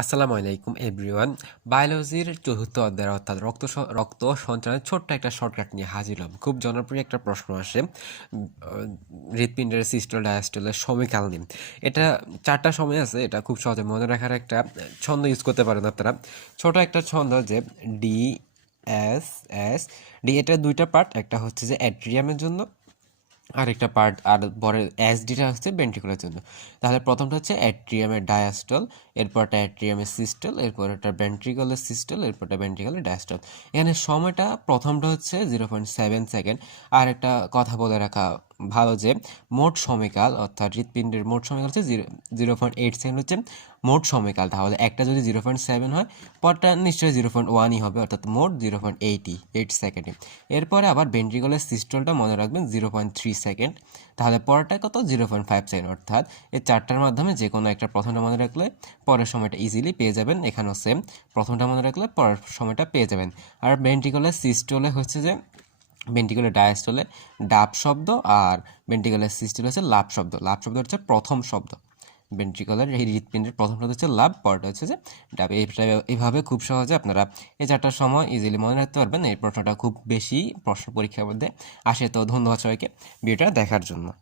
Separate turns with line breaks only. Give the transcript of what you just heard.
আসসালামু আলাইকুম এভরিওয়ান বায়োলজির চতুর্থ অধ্যায় অর্থাৎ রক্ত রক্ত সঞ্চালনের ছোট্ট একটা শর্টকাট নিয়ে হাজির হলাম। খুব জনপ্রিয় একটা প্রশ্ন আসে হৃৎপিণ্ডের সিস্টল ডায়াস্টলের সময়কাল নিয়ে। এটা চারটা সময় আছে, এটা খুব সহজে মনে রাখার একটা ছন্দ ইউজ করতে পারেন আপনারা। ছোট একটা ছন্দ যে ডি এস এস ডি এটা দুইটা পার্ট একটা হচ্ছে যে অ্যাট্রিয়ামের জন্য আরেকটা পার্ট আর পরে অ্যাসডিটা হচ্ছে ভেন্ট্রিকুলার জন্য তাহলে প্রথমটা হচ্ছে অ্যাট্রিয়ামের ডায়াস্টল এরপরটা অ্যাট্রিয়ামের সিস্টল এরপর একটা ভেন্ট্রিকুলার সিস্টল এরপরটা ভেন্ট্রিকুলার ডায়াস্টল এখানে সময়টা প্রথমটা হচ্ছে জিরো পয়েন্ট সেভেন সেকেন্ড আর একটা কথা বলে রাখা ভালো যে মোট সময়কাল অর্থাৎ হৃৎপিণ্ডের মোট সময়কাল হচ্ছে zero zero point eight second হচ্ছে মোট সময়কাল তাহলে একটা যদি জিরো পয়েন্ট সেভেন হয়, পরটা নিশ্চয়ই জিরো পয়েন্ট ওয়ানই হবে, অর্থাৎ মোট জিরো পয়েন্ট এইটি এইট সেকেন্ডে এরপরে আবার ভেন্ট্রিকুলার সিস্টলটা মনে রাখবেন জিরো পয়েন্ট থ্রি সেকেন্ড তাহলে পরটা কত? জিরো পয়েন্ট ফাইভ সেকেন্ড অর্থাৎ এই চারটার মাধ্যমে যে কোনো একটা প্রথমটা মনে রাখলে পরের সময়টা ইজিলি পেয়ে যাবেন। এখানেও সেম প্রথমটা মনে রাখলে পরের সময়টা পেয়ে যাবেন। আর ভেন্ট্রিকুলার সিস্টলে হচ্ছে যে ভেন্টিকুলার ডায়াস্টলে ডাব শব্দ আর ভেন্টিকুলার সিস্টেল হচ্ছে লাভ শব্দ। লাভ শব্দ হচ্ছে প্রথম শব্দ। ভেন্টিকুলার এই হৃৎপিণ্ডের প্রথম শব্দ হচ্ছে লাভ পরটা হচ্ছে যে ডাব এইটা- এইভাবে খুব সহজে আপনারা এই চারটার সময় ইজিলি মনে রাখতে পারবেন। এই প্রশ্নটা খুব বেশি প্রশ্ন পরীক্ষার মধ্যে আসে। তো ধন্যবাদ সবাইকে। ভিডিওটা দেখার জন্য।